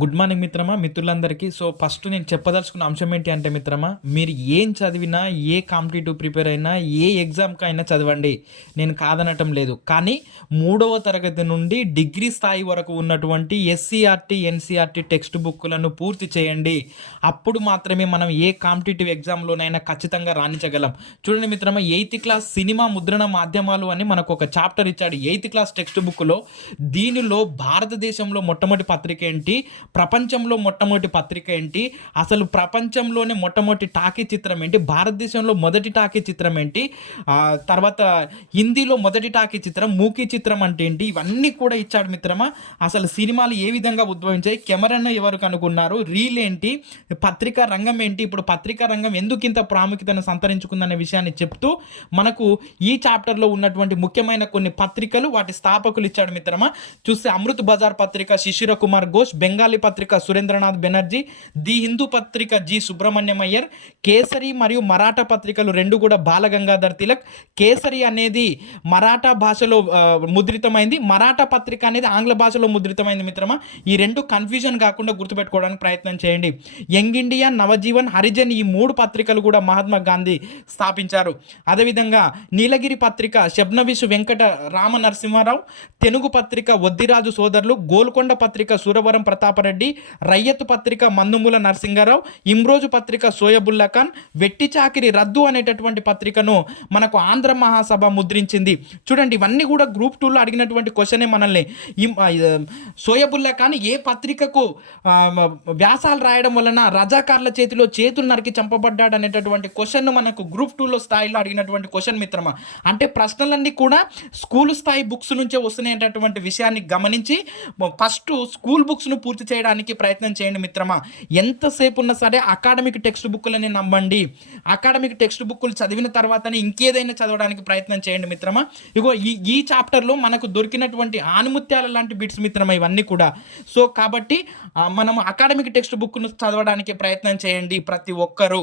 Good morning మిత్రమా, మిత్రులందరికీ. So first నేను చెప్పదలుచుకున్న అంశం ఏంటి అంటే మిత్రమా, మీరు ఏం చదివినా, ఏ కాంపిటేటివ్ ప్రిపేర్ అయినా, ఏ ఎగ్జామ్కి అయినా చదవండి, నేను కాదనటం లేదు. కానీ 3వ తరగతి నుండి డిగ్రీ స్థాయి వరకు ఉన్నటువంటి ఎస్సీఆర్టీ ఎన్సీఆర్టీ టెక్స్ట్ బుక్లను పూర్తి చేయండి. అప్పుడు మాత్రమే మనం ఏ కాంపిటేటివ్ ఎగ్జామ్లోనైనా ఖచ్చితంగా రాణించగలం. చూడండి మిత్రమా, 8th క్లాస్ సినిమా ముద్రణ మాధ్యమాలు అని మనకు ఒక చాప్టర్ ఇచ్చాడు 8th క్లాస్ టెక్స్ట్ బుక్లో. దీనిలో భారతదేశంలో మొట్టమొదటి పత్రిక ఏంటి, ప్రపంచంలో మొట్టమొదటి పత్రిక ఏంటి, అసలు ప్రపంచంలోనే మొట్టమొదటి టాకీ చిత్రం ఏంటి, భారతదేశంలో మొదటి టాకీ చిత్రం ఏంటి, తర్వాత హిందీలో మొదటి టాకీ చిత్రం, మూకీ చిత్రం అంటే ఏంటి, ఇవన్నీ కూడా ఇచ్చాడు మిత్రమా. అసలు సినిమాలు ఏ విధంగా ఉద్భవించాయి, కెమెరాను ఎవరు కనుగొన్నారు, రీల్ ఏంటి, పత్రికా రంగం ఏంటి, ఇప్పుడు పత్రికా రంగం ఎందుకు ఇంత ప్రాముఖ్యతను సంతరించుకుందనే విషయాన్ని చెప్తూ మనకు ఈ చాప్టర్లో ఉన్నటువంటి ముఖ్యమైన కొన్ని పత్రికలు, వాటి స్థాపకులు ఇచ్చాడు మిత్రమా. చూస్తే అమృత్ బజార్ పత్రిక శిశిర కుమార్ ఘోష్, బెంగాలీ పత్రిక సురేంద్రనాథ్ బెనర్జీ, ది హిందూ పత్రిక జి సుబ్రహ్మణ్యం అయ్యర్, కేసరి మరియు మరాఠా పత్రికలు రెండు కూడా బాలగంగాధర్ తిలక్. కేసరి అనేది మరాఠా భాషలో ముద్రితమైంది, మరాఠా పత్రిక అనేది ఆంగ్ల భాషలో ముద్రితమైంది మిత్రమా. ఈ రెండు కన్ఫ్యూజన్ కాకుండా గుర్తుపెట్టుకోవడానికి ప్రయత్నం చేయండి. యంగ్ ఇండియా, నవజీవన్, హరిజన్ ఈ 3 పత్రికలు కూడా మహాత్మా గాంధీ స్థాపించారు. అదేవిధంగా నీలగిరి పత్రిక శబ్నవిషు వెంకట రామ నరసింహారావు, తెనుగు పత్రిక వద్దిరాజు సోదరులు, గోల్కొండ పత్రిక సూరవరం ప్రతాపరెడ్డి, రయ్యత్ పత్రిక మందుమూల నరసింహారావు, ఇమ్రోజు పత్రిక సోయబుల్లా ఖాన్, వెట్టి చాకిరి రద్దు అనేటటువంటి పత్రికను మనకు ఆంధ్ర మహాసభ ముద్రించింది. చూడండి, ఇవన్నీ కూడా గ్రూప్ 2లో అడిగినటువంటి క్వశ్చనే మనల్ని. సోయబుల్లా ఖాన్ ఏ పత్రికకు వ్యాసాలు రాయడం వలన రజాకార్ల చేతులు నరికి చంపబడ్డాడు అనేటటువంటి క్వశ్చన్ మనకు గ్రూప్ 2లో స్థాయిలో అడిగినటువంటి క్వశ్చన్ మిత్రమా. అంటే ప్రశ్నలన్నీ కూడా స్కూల్ స్థాయి బుక్స్ నుంచే వస్తున్నటువంటి విషయాన్ని గమనించి ఫస్ట్ స్కూల్ బుక్స్ను పూర్తి చేయడానికి ప్రయత్నం చేయండి మిత్రమా. ఎంతసేపు ఉన్నా సరే అకాడమిక్ టెక్స్ట్ బుక్లని నమ్మండి. అకాడమిక్ టెక్స్ట్ బుక్లు చదివిన తర్వాతనే ఇంకేదైనా చదవడానికి ప్రయత్నం చేయండి మిత్రమా. ఇగో ఈ చాప్టర్లో మనకు దొరికినటువంటి ఆనుముత్యాల లాంటి బిట్స్ మిత్రమా ఇవన్నీ కూడా. సో కాబట్టి మనం అకాడమిక్ టెక్స్ట్ బుక్ను చదవడానికి ప్రయత్నం చేయండి ప్రతి ఒక్కరూ.